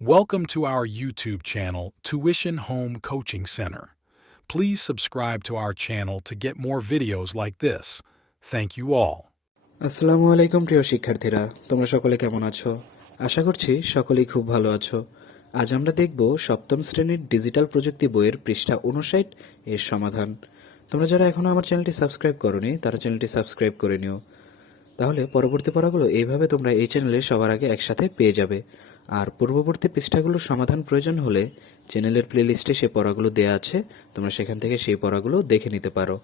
Welcome to our YouTube channel, Tuition Home Coaching Center. Please subscribe to our channel to get more videos like this. Thank you all. আসসালামু আলাইকুম প্রিয় শিক্ষার্থীরা তোমরা সকলে কেমন আছো আশা করছি সকলেই খুব ভালো আছো আজ আমরা দেখব সপ্তম শ্রেণির ডিজিটাল প্রযুক্তি বইয়ের পৃষ্ঠা উনষাট এর সমাধান তোমরা যারা এখনও আমার চ্যানেলটি সাবস্ক্রাইব করনি তারা চ্যানেলটি সাবস্ক্রাইব করে নিও তাহলে পরবর্তী পড়াগুলো এইভাবে তোমরা এই চ্যানেলে সবার আগে একসাথে পেয়ে যাবে আর পূর্ববর্তী পৃষ্ঠাগুলোর সমাধান প্রয়োজন হলে চ্যানেলের প্লেলিস্টে সে পড়াগুলো দেয়া আছে, তোমরা সেখান থেকে সেই পড়াগুলো দেখে নিতে পারো।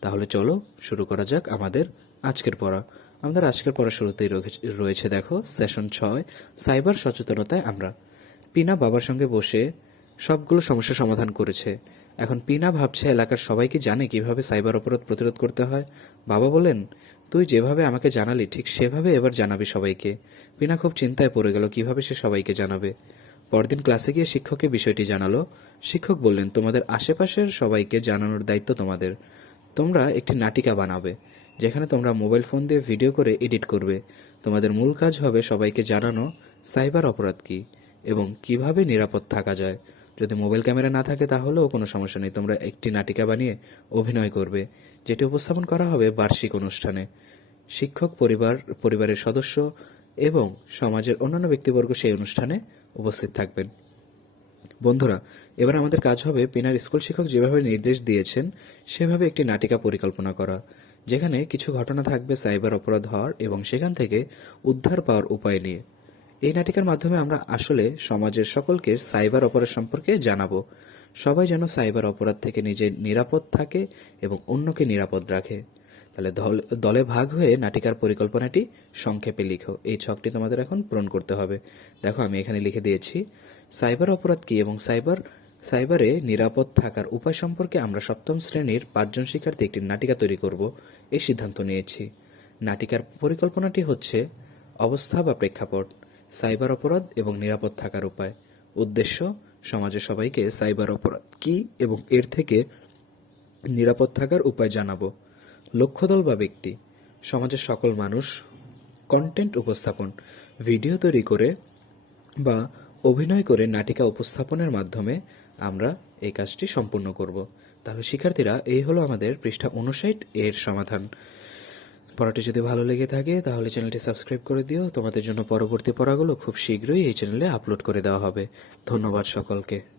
তাহলে চলো, শুরু করা যাক আমাদের আজকের পড়া। আমাদের আজকের পড়া শুরুতেই রয়ে- রয়েছে দেখো সেশন ছয় সাইবার সচেতনতায় আমরা। পিনা বাবার সঙ্গে বসে সবগুলো সমস্যা সমাধান করেছে। এখন পিনা ভাবছে, এলাকার সবাইকে জানে কীভাবে সাইবার অপরাধ প্রতিরোধ করতে হয়। বাবা বলেন, তুই যেভাবে আমাকে জানালি, ঠিক সেভাবে এবার জানাবি সবাইকে। পিনা খুব চিন্তায় পড়ে গেল, কীভাবে সে সবাইকে জানাবে? পরদিন ক্লাসে গিয়ে শিক্ষককে বিষয়টি জানালো। শিক্ষক বললেন, তোমাদের আশেপাশের সবাইকে জানানোর দায়িত্ব তোমাদের। তোমরা একটি নাটিকা বানাবে, যেখানে তোমরা মোবাইল ফোন দিয়ে ভিডিও করে এডিট করবে। তোমাদের মূল কাজ হবে সবাইকে জানানো সাইবার অপরাধ কী এবং কীভাবে নিরাপদ থাকা যায়। যদি মোবাইল ক্যামেরা না থাকে তাহলেও কোনো সমস্যা নেই। তোমরা একটি নাটিকা বানিয়ে অভিনয় করবে, যেটি উপস্থাপন করা হবে বার্ষিক অনুষ্ঠানে। শিক্ষক, পরিবার, পরিবারের সদস্য এবং সমাজের অন্যান্য ব্যক্তিবর্গ সেই অনুষ্ঠানে উপস্থিত থাকবেন। বন্ধুরা, এবার আমাদের কাজ হবে পিনার স্কুল শিক্ষক যেভাবে নির্দেশ দিয়েছেন, সেভাবে একটি নাটিকা পরিকল্পনা করা, যেখানে কিছু ঘটনা থাকবে, সাইবার অপরাধ হওয়ার এবং সেখান থেকে উদ্ধার পাওয়ার উপায় নিয়ে। এই নাটিকার মাধ্যমে আমরা আসলে সমাজের সকলকে সাইবার অপরাধ সম্পর্কে জানাব। সবাই যেন সাইবার অপরাধ থেকে নিজে নিরাপদ থাকে এবং অন্যকে নিরাপদ রাখে। তাহলে দল- ভাগ হয়ে নাটিকার পরিকল্পনাটি সংক্ষেপে লিখো। এই ছকটি তোমাদের এখন পূরণ করতে হবে। দেখো, আমি এখানে লিখে দিয়েছি, সাইবার অপরাধ কি এবং সাইবার সাইবারে নিরাপদ থাকার উপায় সম্পর্কে আমরা সপ্তম শ্রেণির পাঁচজন শিক্ষার্থী একটি নাটিকা তৈরি করব। এই সিদ্ধান্ত নিয়েছি। নাটিকার পরিকল্পনাটি হচ্ছে অবস্থা বা প্রেক্ষাপট। সাইবার অপরাধ এবং নিরাপদ থাকার উপায়। উদ্দেশ্য সমাজের সবাইকে সাইবার অপরাধ। কি এবং এর থেকে নিরাপদ থাকার উপায় জানাব? লক্ষ্যদল বা ব্যক্তি। সমাজের সকল মানুষ কন্টেন্ট উপস্থাপন ভিডিও তৈরি করে বা অভিনয় করে নাটিকা উপস্থাপনের মাধ্যমে আমরা এই কাজটি সম্পূর্ণ করব। তাহলে শিক্ষার্থীরা, এই হলো আমাদের পৃষ্ঠা উনষাট এর সমাধান। পড়াটি যদি ভালো লেগে থাকে, তাহলে চ্যানেলটি সাবস্ক্রাইব করে দিও। তোমাদের জন্য পরবর্তী পড়াগুলো খুব শীঘ্রই এই চ্যানেলে আপলোড করে দেওয়া হবে। ধন্যবাদ সকলকে।